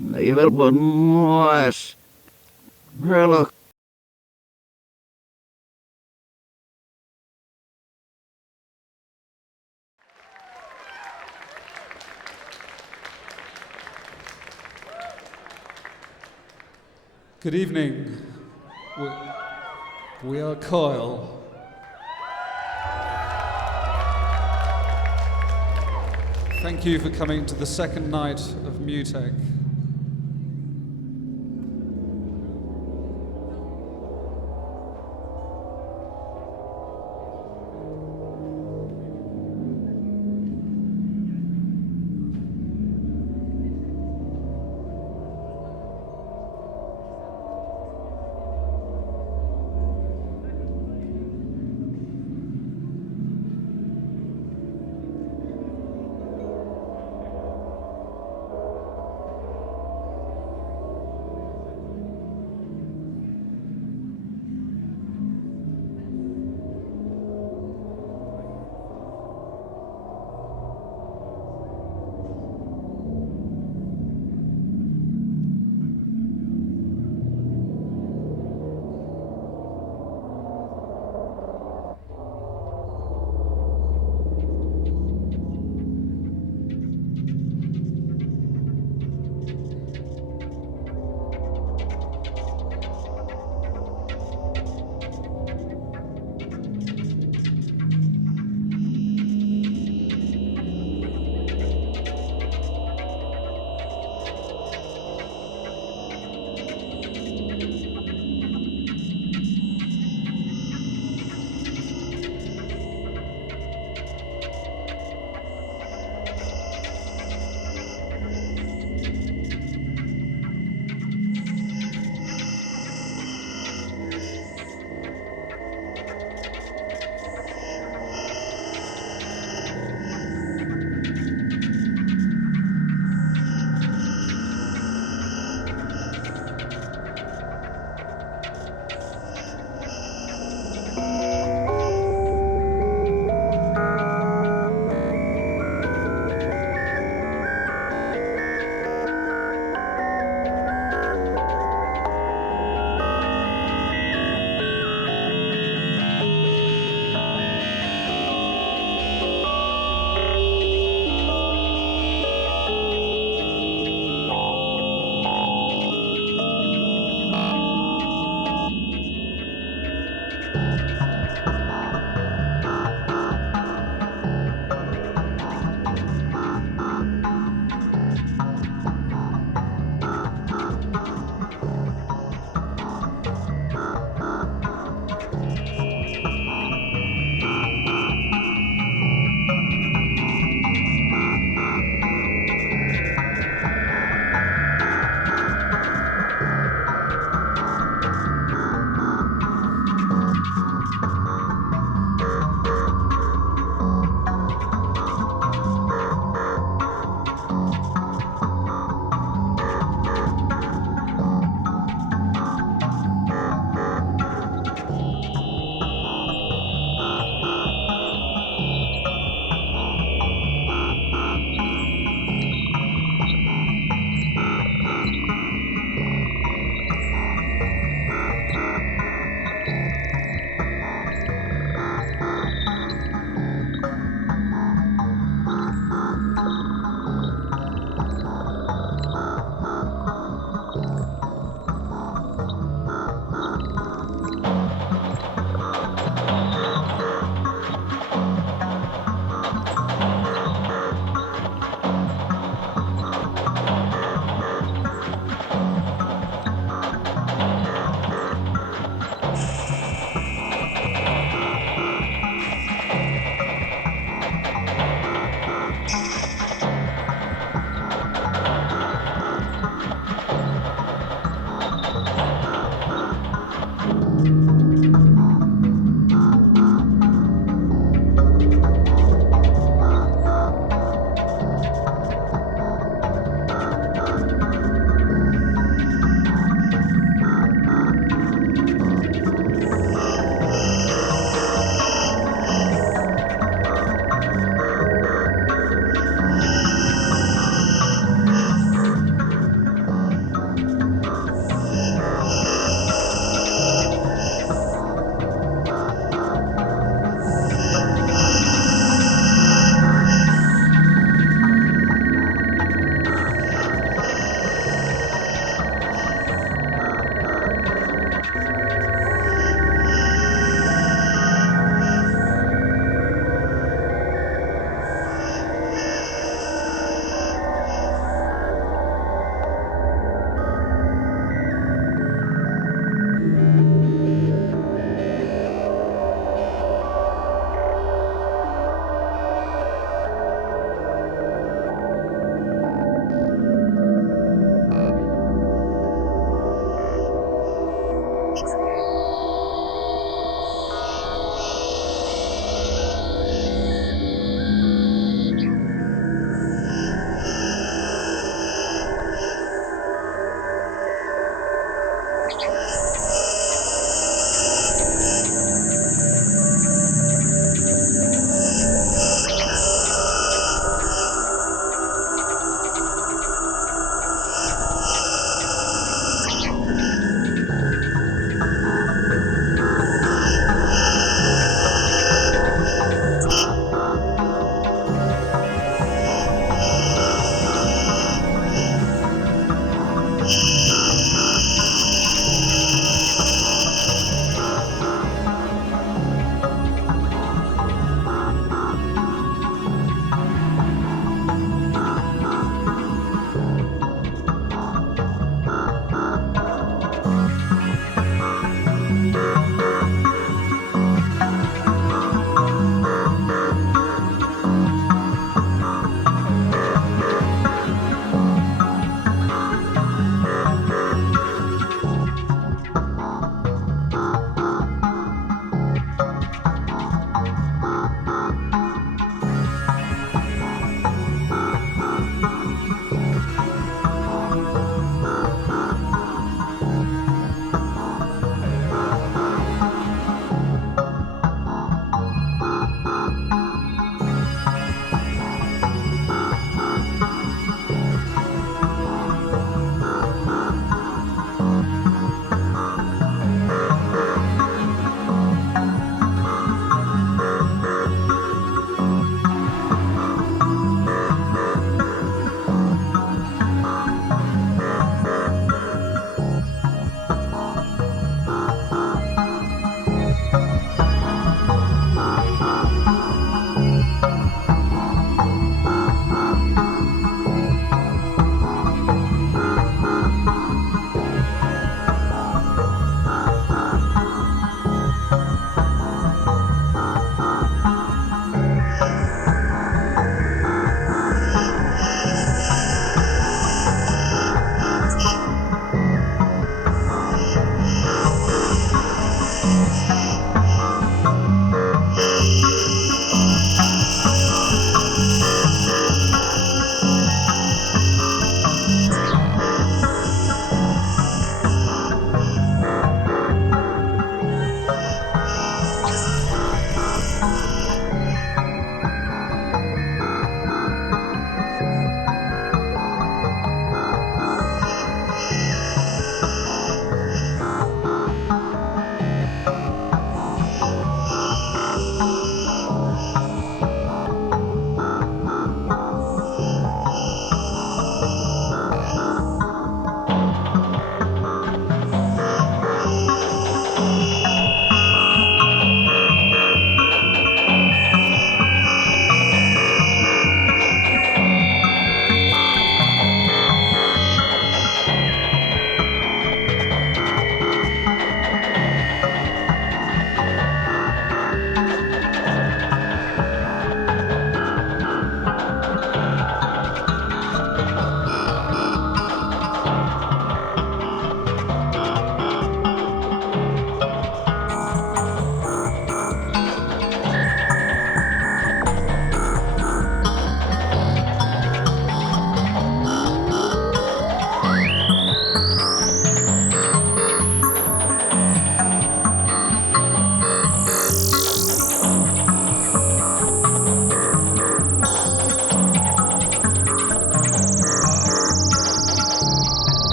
nivel bonus. Reloj. Good evening. We are Coil. Thank you for coming to the second night of Mutek.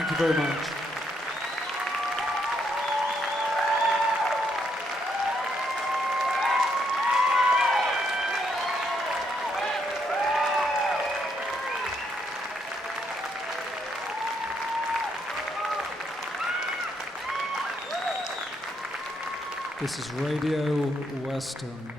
Thank you very much. This is Radio Westin.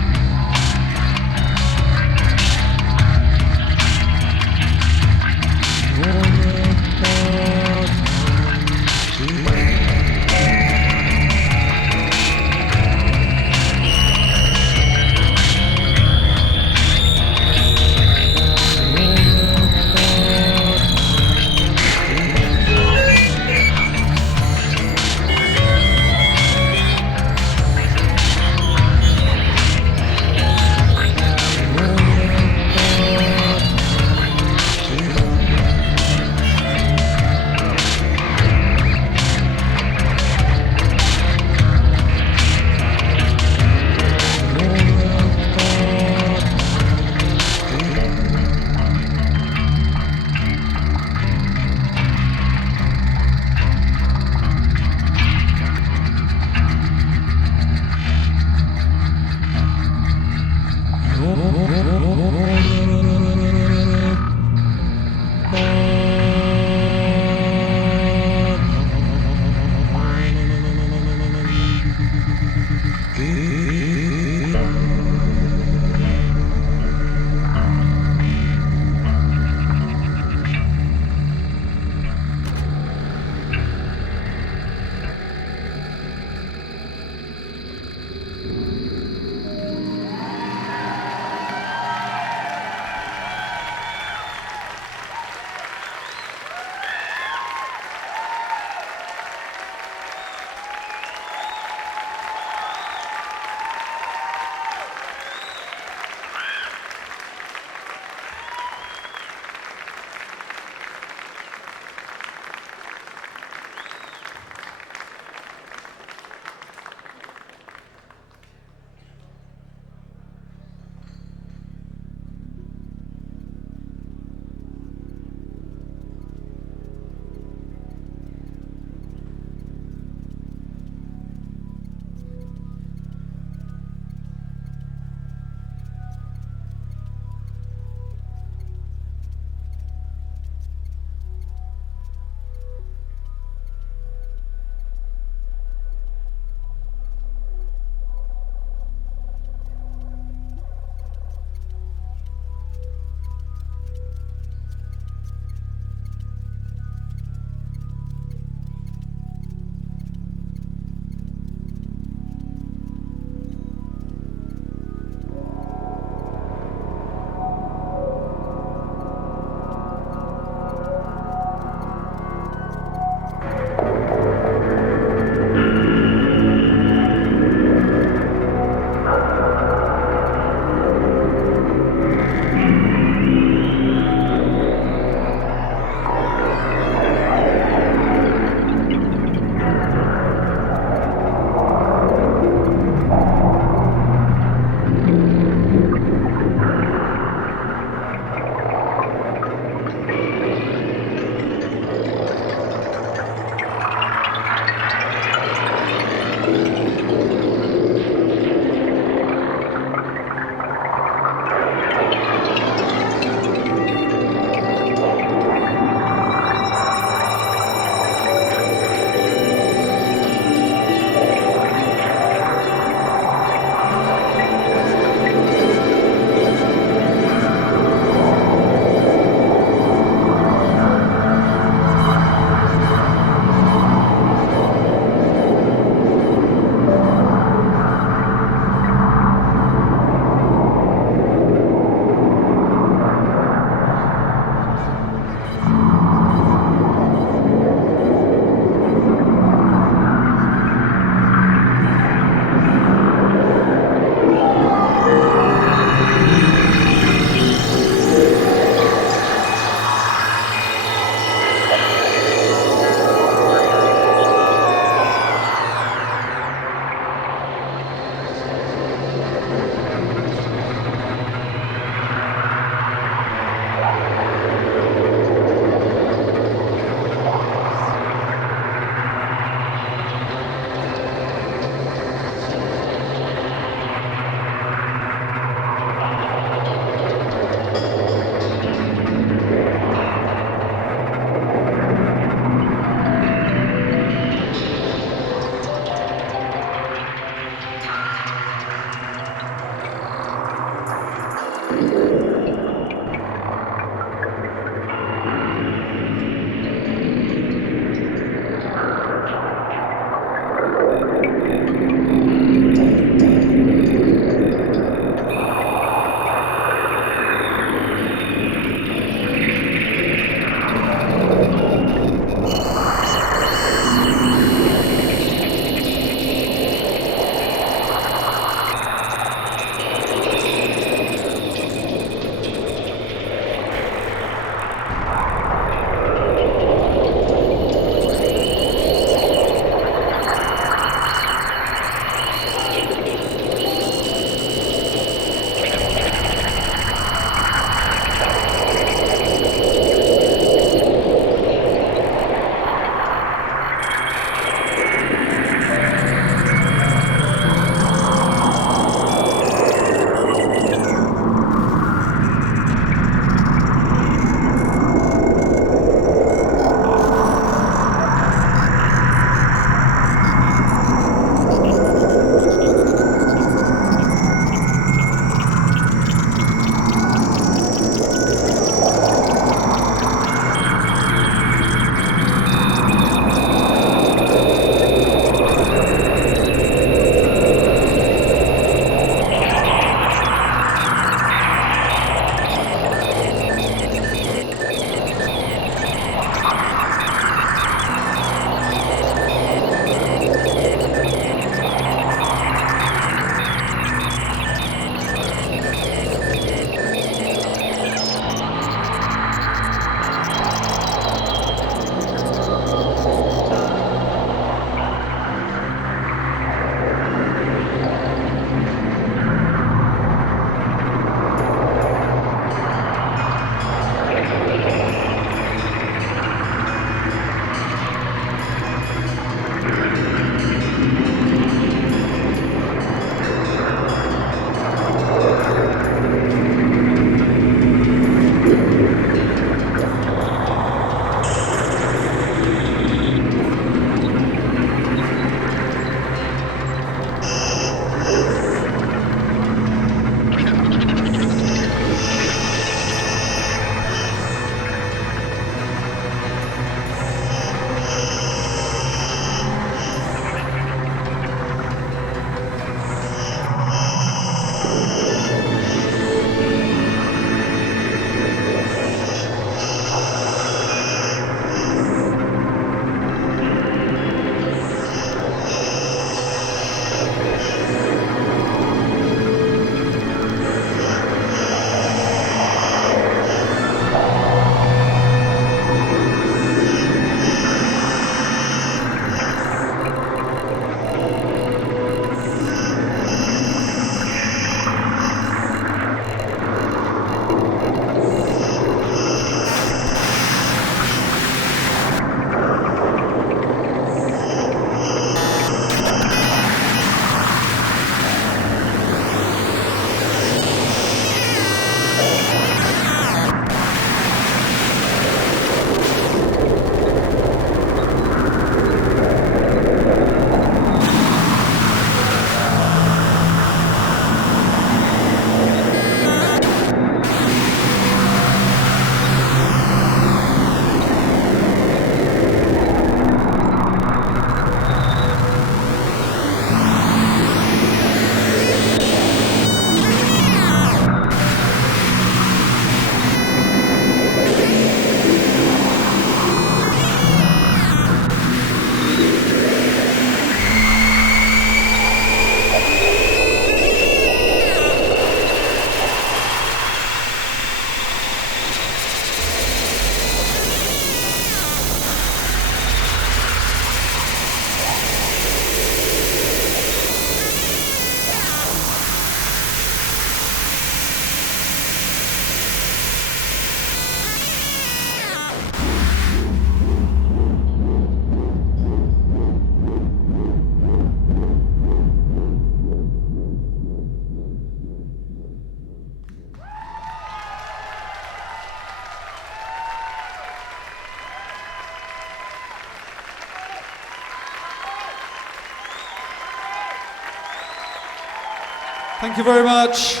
Thank you very much.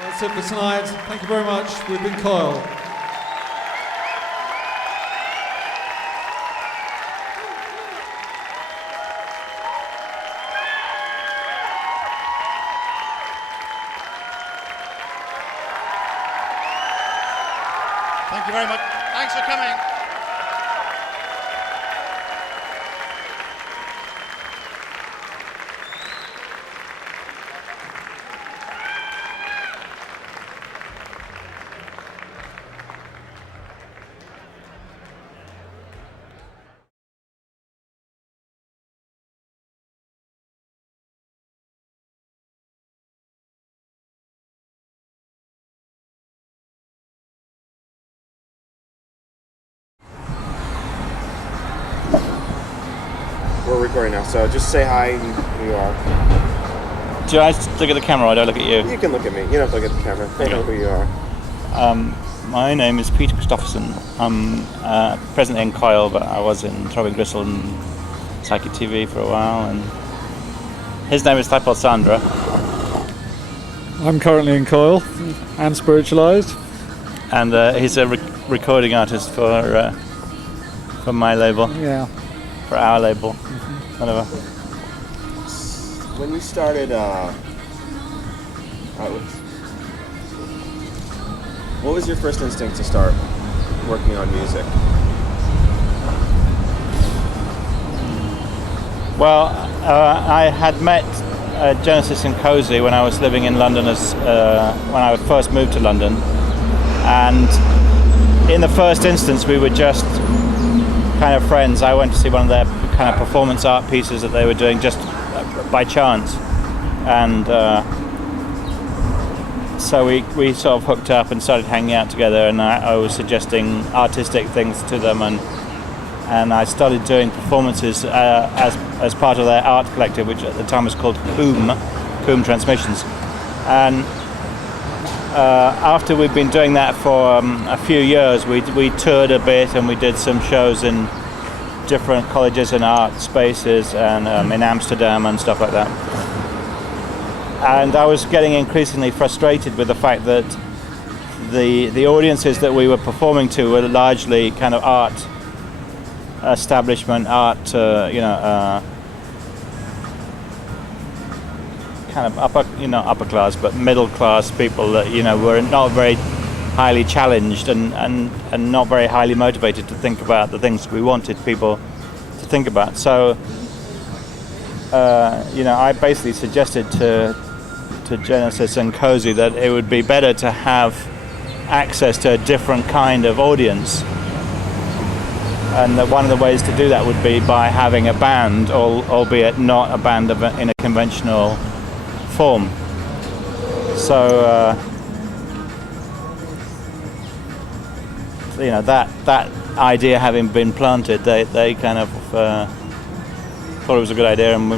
That's it for tonight. Thank you very much. We've been Coil. Thank you very much. Thanks for coming. We're recording now, so just say hi and who you are. Do I look at the camera or do I look at you? You can look at me. You don't have to look at the camera. They know who you are. My name is Peter Christopherson. I'm presently in Coil, but I was in Throbbing Gristle and Psychic TV for a while. And his name is Thipol Sandra. I'm currently in Coil and Spiritualized. And he's a recording artist for my label. Yeah. For our label. Whatever. When you started, what was your first instinct to start working on music? Well, I had met Genesis and Cozy when I was living in London when I first moved to London. And in the first instance, we were just kind of friends. I went to see one of their kind of performance art pieces that they were doing just by chance. And so we sort of hooked up and started hanging out together, and I was suggesting artistic things to them, and I started doing performances as part of their art collective, which at the time was called Coom Transmissions. And after we'd been doing that for a few years, we toured a bit and we did some shows in different colleges and art spaces and in Amsterdam and stuff like that. And I was getting increasingly frustrated with the fact that the audiences that we were performing to were largely kind of art establishment, art, kind of upper class, but middle class people that were not very highly challenged and not very highly motivated to think about the things we wanted people to think about. So I basically suggested to Genesis and Cozy that it would be better to have access to a different kind of audience, and that one of the ways to do that would be by having a band, albeit not a band in a conventional form. So that idea having been planted, they kind of thought it was a good idea, and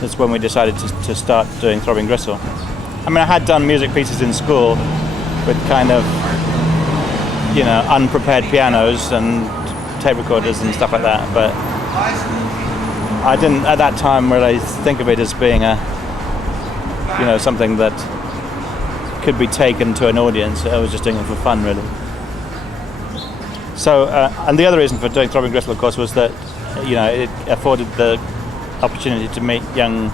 that's when we decided to start doing Throbbing Gristle. I mean, I had done music pieces in school with kind of unprepared pianos and tape recorders and stuff like that, but I didn't at that time really think of it as being something that could be taken to an audience. I was just doing it for fun, really. So, and the other reason for doing Throbbing Gristle, of course, was that it afforded the opportunity to meet young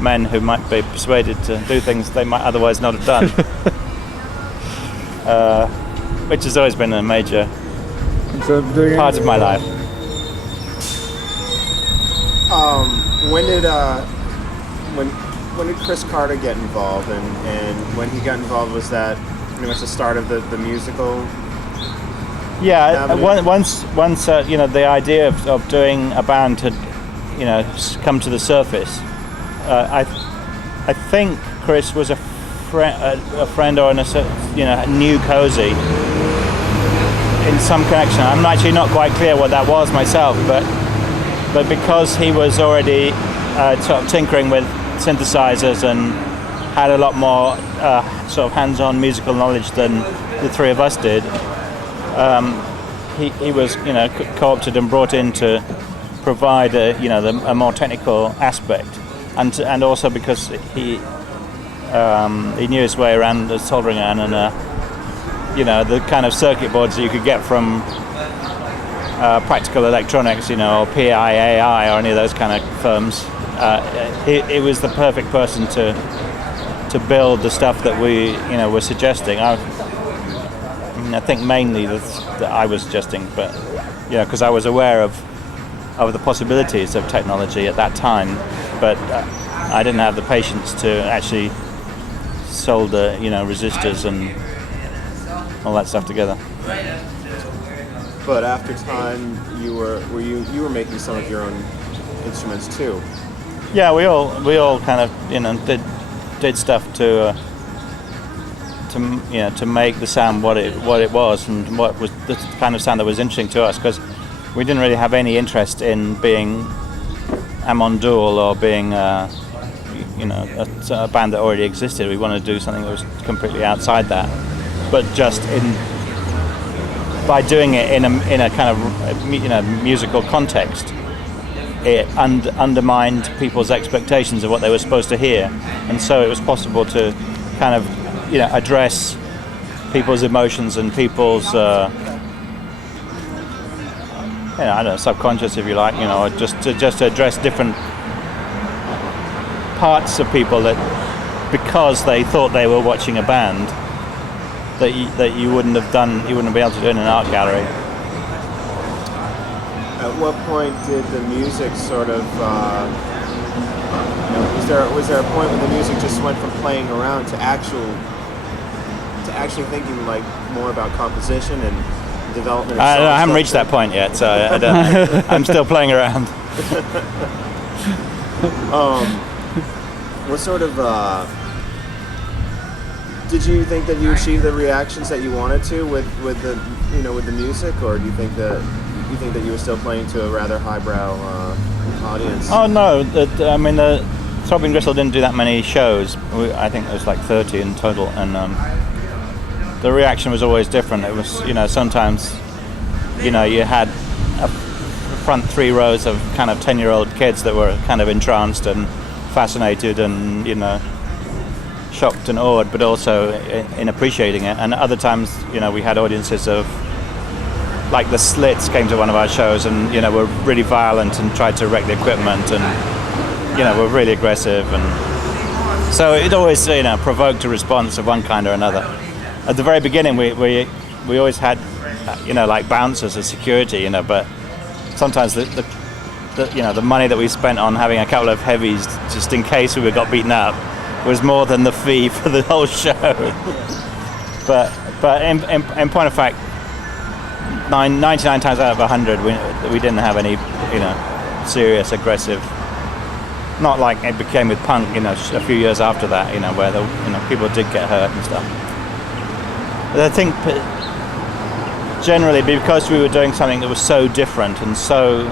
men who might be persuaded to do things they might otherwise not have done, which has always been a major part of my life. When did Chris Carter get involved, and when he got involved, was that pretty much the start of the musical? Yeah, once the idea of doing a band had come to the surface. I think Chris was a friend or knew Cozy in some connection. I'm actually not quite clear what that was myself, but because he was already sort of tinkering with synthesizers and had a lot more sort of hands-on musical knowledge than the three of us did, he was co-opted and brought in to provide a more technical aspect. and also because he knew his way around the soldering iron and the kind of circuit boards that you could get from Practical Electronics, or PIAI or any of those kind of firms. He was the perfect person to build the stuff that we were suggesting. I think mainly that I was suggesting, but because I was aware of the possibilities of technology at that time, but I didn't have the patience to actually solder resistors and all that stuff together. But after time, you were making some of your own instruments too. Yeah, we all kind of did stuff to make the sound what it was and what was the kind of sound that was interesting to us, because we didn't really have any interest in being Hammond Dual or being a band that already existed. We wanted to do something that was completely outside that, but just by doing it in a kind of musical context, it undermined people's expectations of what they were supposed to hear, and so it was possible to kind of address people's emotions and people's subconscious, if you like, or just to address different parts of people that, because they thought they were watching a band, that you wouldn't be able to do in an art gallery. At what point did the music sort of, was there a point when the music just went from playing around to actually thinking like more about composition and development? I haven't reached that point yet, so I don't. I'm still playing around. What sort of did you think that you achieved the reactions that you wanted to with the music, or do you think that you were still playing to a rather highbrow audience? Oh no, the Throbbing Gristle didn't do that many shows. I think there was like 30 in total, and the reaction was always different. It was sometimes you had a front 3 rows of kind of 10-year-old kids that were kind of entranced and fascinated and shocked and awed, but also in appreciating it. And other times we had audiences of, like, the Slits came to one of our shows and were really violent and tried to wreck the equipment and were really aggressive, and so it always provoked a response of one kind or another. At the very beginning we always had like bouncers as security, but sometimes the money that we spent on having a couple of heavies just in case we got beaten up was more than the fee for the whole show. but in point of fact, 99 times out of 100 we didn't have any serious aggressive, not like it became with punk a few years after that, where people did get hurt and stuff. But I think generally because we were doing something that was so different and so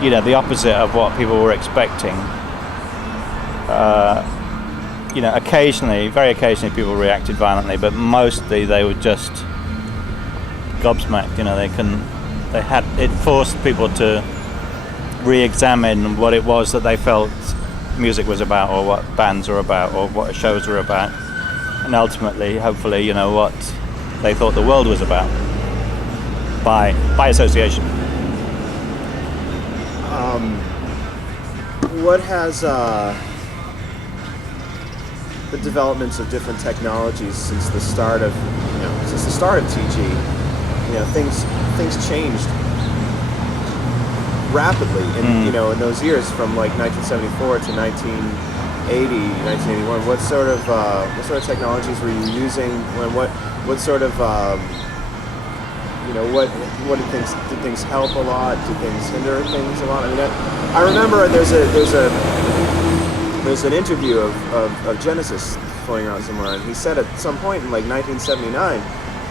the opposite of what people were expecting, occasionally, very occasionally people reacted violently, but mostly they were just gobsmacked. It forced people to re-examine what it was that they felt music was about, or what bands were about, or what shows were about, and ultimately, hopefully, what they thought the world was about by association. What has the developments of different technologies since the start of TG? Things changed rapidly in those years from like 1974 to 1980, 1981. What sort of technologies were you using? What sort of what did things help a lot? Did things hinder things a lot? I mean, I remember there's an interview of Genesis floating around somewhere, and he said at some point in like 1979,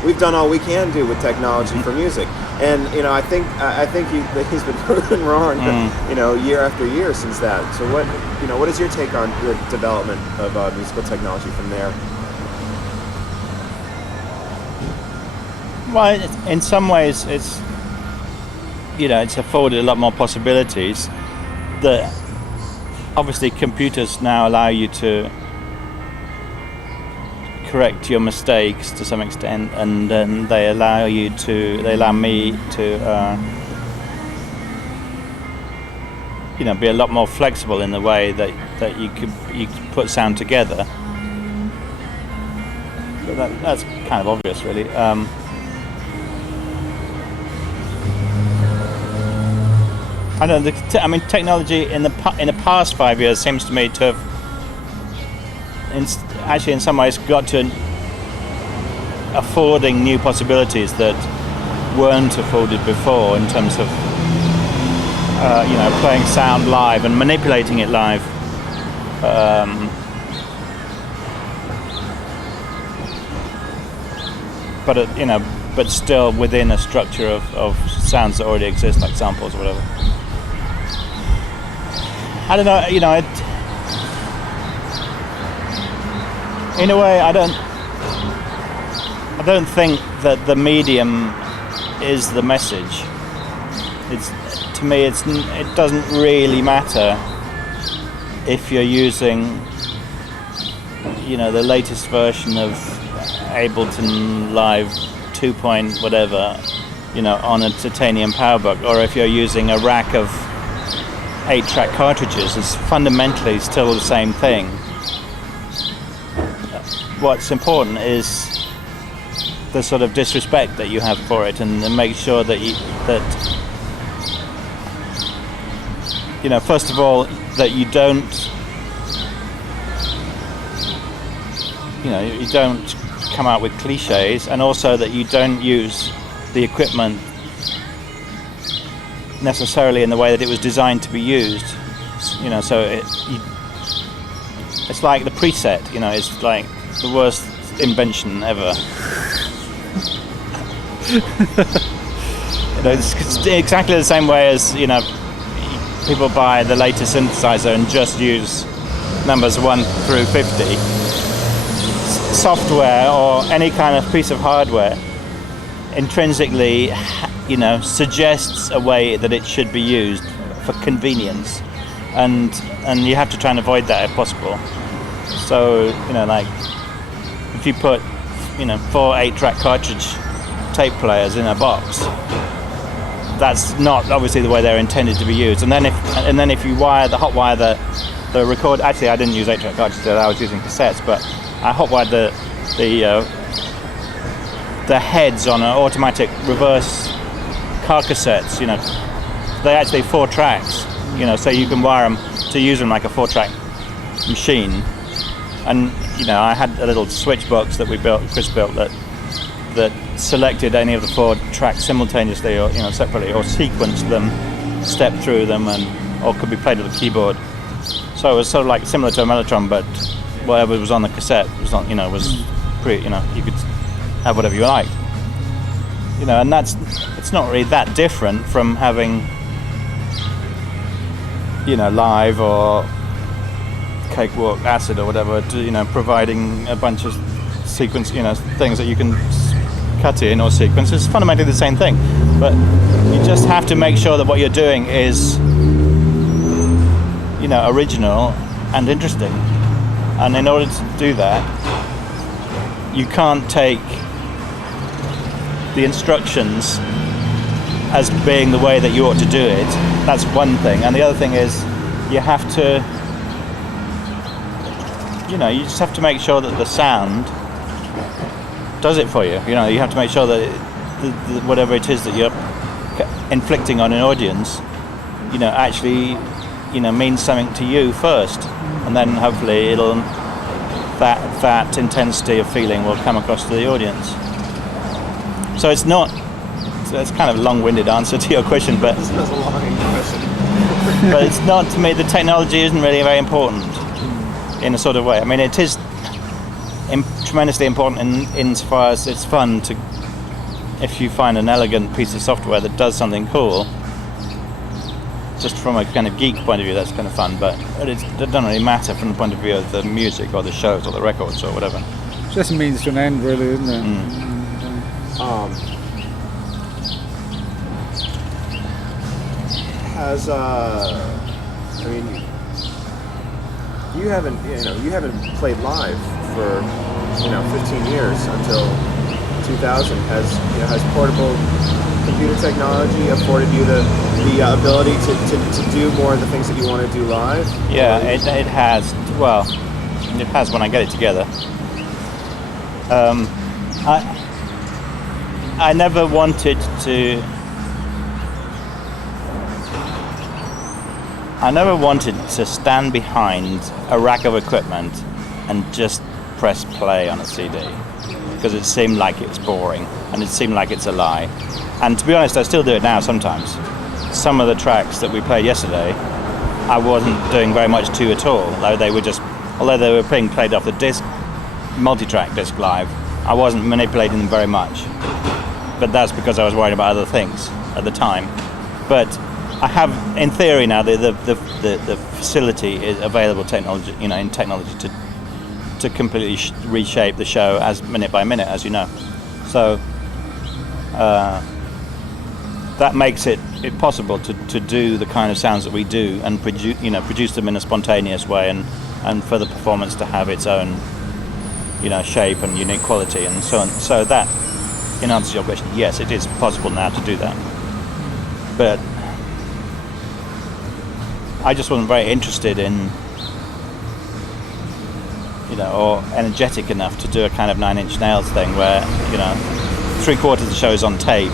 we've done all we can do with technology for music, and I think he's been proven wrong, year after year since that. So what is your take on the development of musical technology from there? Well, in some ways, it's afforded a lot more possibilities that obviously computers now allow you to correct your mistakes to some extent, and then they allow me to be a lot more flexible in the way that you could put sound together. But that's kind of obvious, really. I don't know. Technology in the past 5 years seems to me to have, actually, in some ways, got to affording new possibilities that weren't afforded before in terms of, playing sound live and manipulating it live. But still within a structure of sounds that already exist, like samples or whatever. I don't know. In a way, I don't think that the medium is the message. To me, it doesn't really matter if you're using, the latest version of Ableton Live 2 point whatever, on a titanium PowerBook, or if you're using a rack of 8-track cartridges. It's fundamentally still the same thing. What's important is the sort of disrespect that you have for it, and make sure that first of all, that you don't come out with cliches, and also that you don't use the equipment necessarily in the way that it was designed to be used. So it's like the preset. It's like the worst invention ever. It's exactly the same way as people buy the latest synthesizer and just use numbers 1 through 50. Software or any kind of piece of hardware intrinsically, suggests a way that it should be used for convenience, and you have to try and avoid that if possible. So, like if you put, 4 8-track cartridge tape players in a box, that's not obviously the way they're intended to be used. And then if you hotwire the record. Actually, I didn't use 8-track cartridges. I was using cassettes, but I hotwired the heads on an automatic reverse car cassettes. They're actually 4 tracks. So you can wire them to use them like a 4-track machine. And I had a little switch box that Chris built that selected any of the 4 tracks simultaneously, or separately, or sequenced them, stepped through them, or could be played with a keyboard. So it was sort of like similar to a mellotron, but whatever was on the cassette was on, was pretty, you could have whatever you liked. And it's not really that different from having, Live or Cakewalk Acid or whatever, providing a bunch of sequence, things that you can cut in or sequence. It's fundamentally the same thing, but you just have to make sure that what you're doing is, original and interesting. And in order to do that, you can't take the instructions as being the way that you ought to do it. That's one thing. And the other thing is, you have to, you just have to make sure that the sound does it for you. You have to make sure that whatever it is that you're inflicting on an audience, actually, means something to you first, and then hopefully that intensity of feeling will come across to the audience. So it's kind of a long-winded answer to your question, but That's a long question. but it's not, to me, the technology isn't really very important in a sort of way. I mean, it is tremendously important insofar as it's fun to, if you find an elegant piece of software that does something cool, just from a kind of geek point of view, that's kind of fun, but it doesn't really matter from the point of view of the music or the shows or the records or whatever. It's just a means to an end, really, isn't it? you haven't played live for 15 years until 2000. Has portable computer technology afforded you the ability to do more of the things that you want to do live? Yeah, it has. Well, it has when I get it together. I never wanted to. I never wanted to stand behind a rack of equipment and just press play on a CD, because it seemed like it was boring and it seemed like it's a lie. And to be honest, I still do it now sometimes. Some of the tracks that we played yesterday, I wasn't doing very much to at all. Although they were being played off the disc, multi-track disc live, I wasn't manipulating them very much. But that's because I was worried about other things at the time. But I have, in theory now, the facility is available technology, in technology to completely reshape the show as minute by minute, as you know. So that makes it possible to do the kind of sounds that we do and produce them in a spontaneous way, and for the performance to have its own shape and unique quality and so on. So that, in answer to your question, yes, it is possible now to do that. But I just wasn't very interested in, or energetic enough to do a kind of 9 Inch Nails thing where, 3/4 of the show is on tape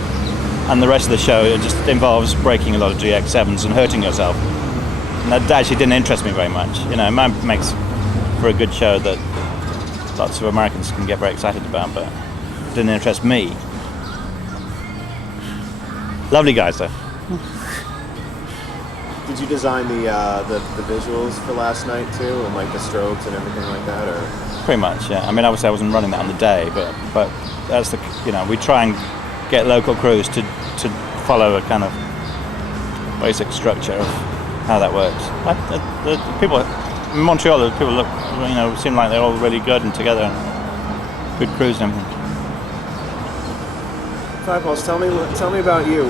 and the rest of the show just involves breaking a lot of GX7s and hurting yourself. And that actually didn't interest me very much. It makes for a good show that lots of Americans can get very excited about, but it didn't interest me. Lovely guys though. Did you design the visuals for last night too, and like the strobes and everything like that, or? Pretty much, yeah. I mean, obviously I wasn't running that on the day, but that's we try and get local crews to follow a kind of basic structure of how that works. The people in Montreal, the people look, seem like they're all really good and together, and good crews and everything. Five-Pulse, tell me about you.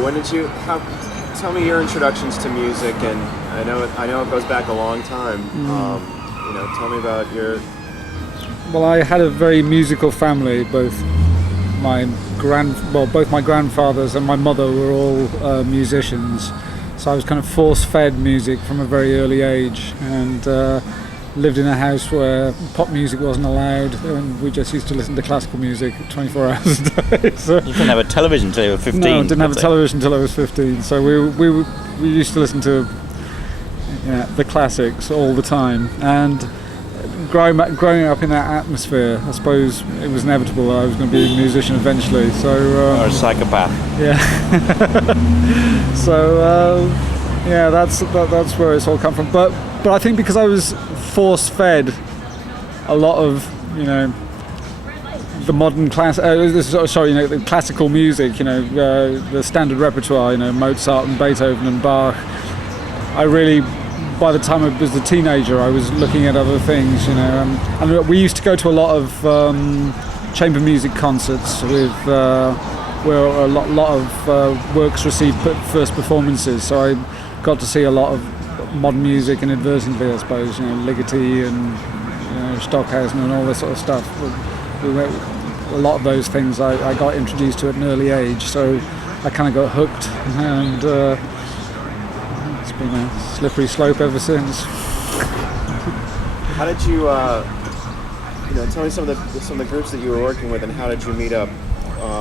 Tell me your introductions to music, and I know it goes back a long time. Tell me about your. Well, I had a very musical family. Both my grandfathers and my mother were all musicians, so I was kind of force-fed music from a very early age, and lived in a house where pop music wasn't allowed, and we just used to listen to classical music 24 hours a day. So you didn't have a television until you were 15. No, I didn't have a television until I was 15. So we used to listen to the classics all the time. And growing up in that atmosphere, I suppose it was inevitable that I was going to be a musician eventually. So or a psychopath. Yeah. So that's where it's all come from. But I think because I was force-fed a lot of the modern the classical music, the standard repertoire, Mozart and Beethoven and Bach. I really, by the time I was a teenager, I was looking at other things, and we used to go to a lot of chamber music concerts with where a lot of works received first performances. So I got to see a lot of modern music inadvertently, I suppose, Ligeti and Stockhausen and all this sort of stuff. A lot of those things I got introduced to at an early age, so I kind of got hooked, and it's been a slippery slope ever since. How did you, tell me some of the groups that you were working with, and how did you meet up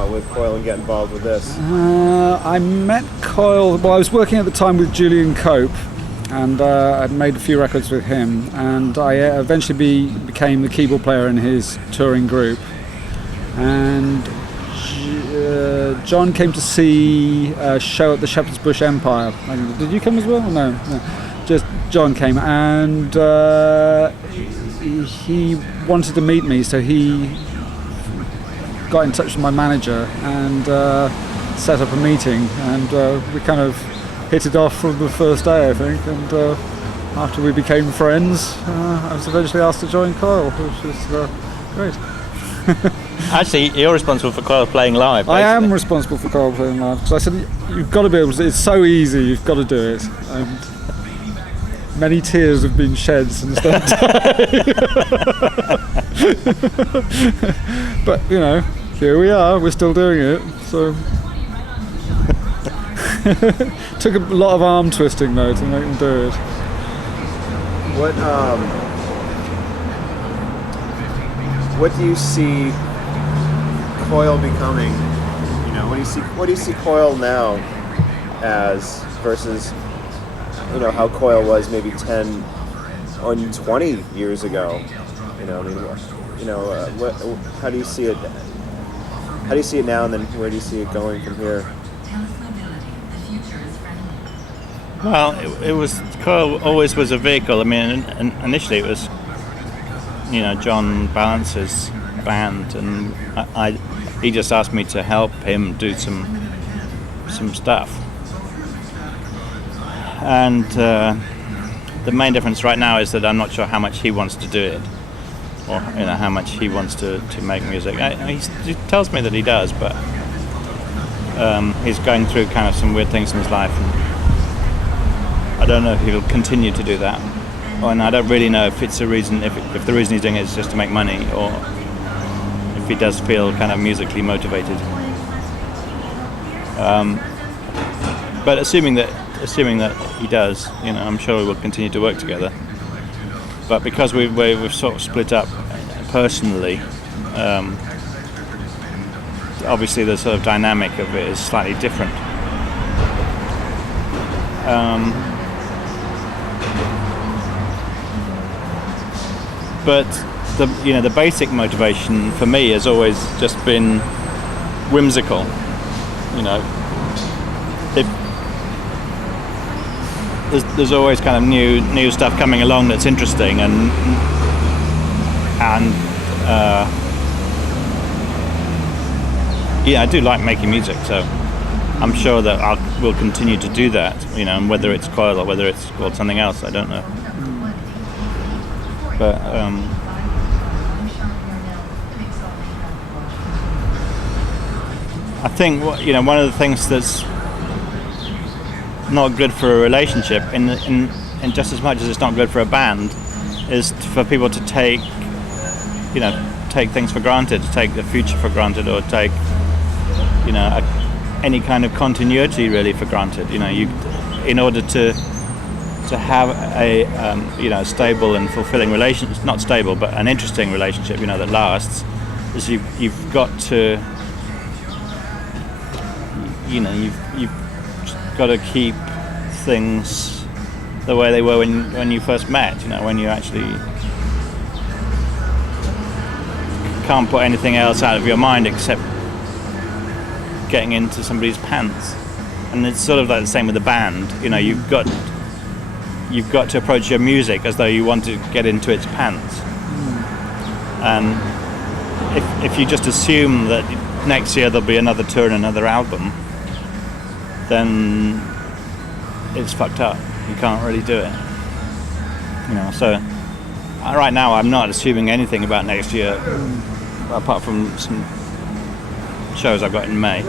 with Coil and get involved with this? I met Coil, I was working at the time with Julian Cope, and I'd made a few records with him, and I eventually became the keyboard player in his touring group. And John came to see a show at the Shepherd's Bush Empire. Did you come as well? No. Just John came, and he wanted to meet me, so he got in touch with my manager and set up a meeting, and we kind of hit it off from the first day, I think, and after we became friends, I was eventually asked to join Coil, which was great. Actually, you're responsible for Coil playing live, basically. I am responsible for Coil playing live, because I said, you've got to be able to, it's so easy, you've got to do it. And many tears have been shed since that day. But here we are. We're still doing it. So took a lot of arm twisting though to make them do it. What do you see Coil becoming? What do you see Coil now as versus how Coil was maybe 10 or 20 years ago? How do you see it? How do you see it now, and then where do you see it going from here? Well, it was Coil always was a vehicle. I mean, initially it was John Balance's band, and he just asked me to help him do some stuff. And the main difference right now is that I'm not sure how much he wants to do it, or how much he wants to make music. He tells me that he does, but he's going through kind of some weird things in his life, and I don't know if he'll continue to do that. And I don't really know if it's a reason, if the reason he's doing it is just to make money, or if he does feel kind of musically motivated. But assuming that he does, I'm sure we will continue to work together. But because we've sort of split up personally, obviously the sort of dynamic of it is slightly different. But the basic motivation for me has always just been whimsical. If there's always kind of new stuff coming along that's interesting, and I do like making music, so I'm sure that we'll continue to do that. And whether it's Coil or whether it's called something else, I don't know. But I think one of the things that's not good for a relationship, in just as much as it's not good for a band, is for people to take things for granted, to take the future for granted, or take any kind of continuity really for granted. In order to have a stable and fulfilling relationship, not stable but an interesting relationship that lasts, is you've got to you've got to keep things the way they were when you first met, when you actually can't put anything else out of your mind except getting into somebody's pants. And it's sort of like the same with the band. You've got to approach your music as though you want to get into its pants. And if you just assume that next year there'll be another tour and another album, then it's fucked up. You can't really do it. So right now I'm not assuming anything about next year, apart from some shows I've got in May.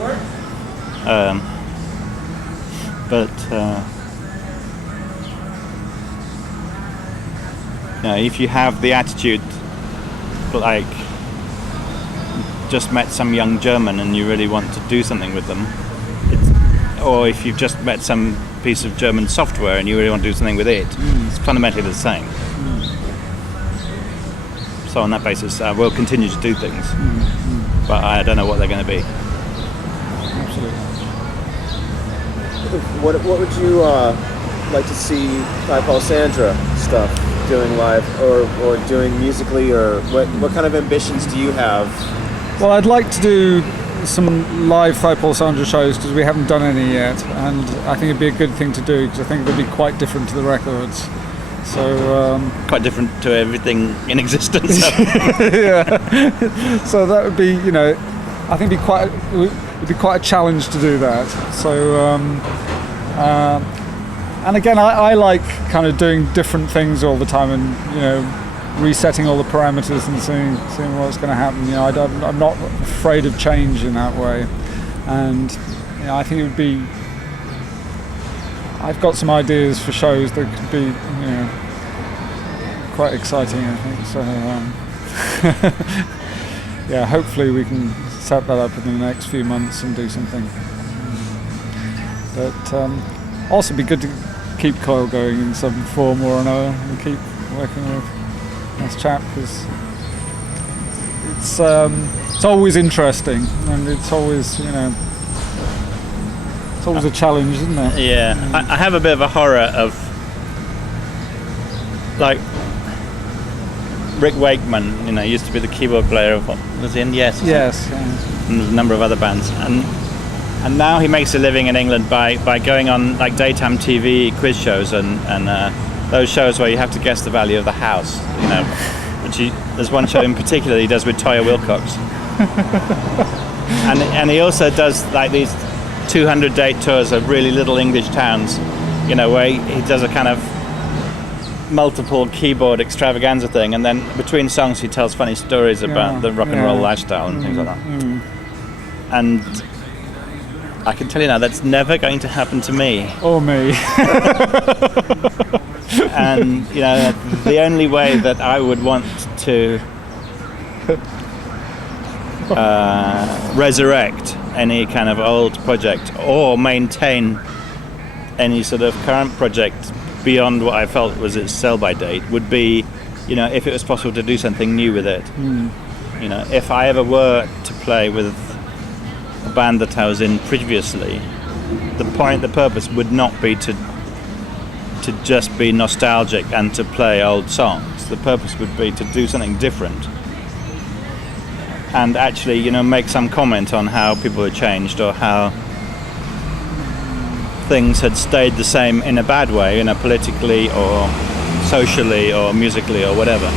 If you have the attitude like just met some young German and you really want to do something with them, or if you've just met some piece of German software and you really want to do something with it, it's fundamentally the same. So on that basis, we'll continue to do things, but I don't know what they're going to be. Absolutely. What would you like to see Paul Sandra stuff doing live, or doing musically, or what kind of ambitions do you have? Well, I'd like to do some live Paul Sandra shows, because we haven't done any yet, and I think it'd be a good thing to do, because I think it would be quite different to the records. So quite different to everything in existence. yeah. So that would be, I think it'd be quite a challenge to do that. So and again, I like kind of doing different things all the time, and resetting all the parameters and seeing what's going to happen. I'm not afraid of change in that way, and I think it would be. I've got some ideas for shows that could be, quite exciting, I think. So, yeah, hopefully we can set that up in the next few months and do something. But also be good to keep Coil going in some form or another and keep working with this chap, because it's always interesting, and it's always it's always a challenge, isn't it? Yeah, I have a bit of a horror of like Rick Wakeman, used to be the keyboard player of what was he in? Yes, and a number of other bands, and now he makes a living in England by going on like daytime TV quiz shows and those shows where you have to guess the value of the house, there's one show in particular he does with Toya Wilcox, and he also does like these 200 date tours of really little English towns, where he does a kind of multiple keyboard extravaganza thing, and then between songs he tells funny stories about the rock and roll lifestyle and things like that. And I can tell you now, that's never going to happen to me. Or me. And the only way that I would want to resurrect any kind of old project or maintain any sort of current project beyond what I felt was its sell-by date would be, if it was possible to do something new with it. If I ever were to play with a band that I was in previously, the purpose would not be to just be nostalgic and to play old songs. The purpose would be to do something different and actually, make some comment on how people had changed or how things had stayed the same in a bad way, politically or socially or musically or whatever.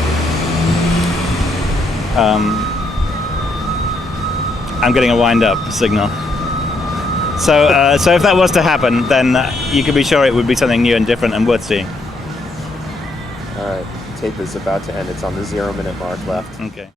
I'm getting a wind-up signal. So if that was to happen, then you could be sure it would be something new and different and worth seeing. All right, tape is about to end. It's on the 0-minute mark left. Okay.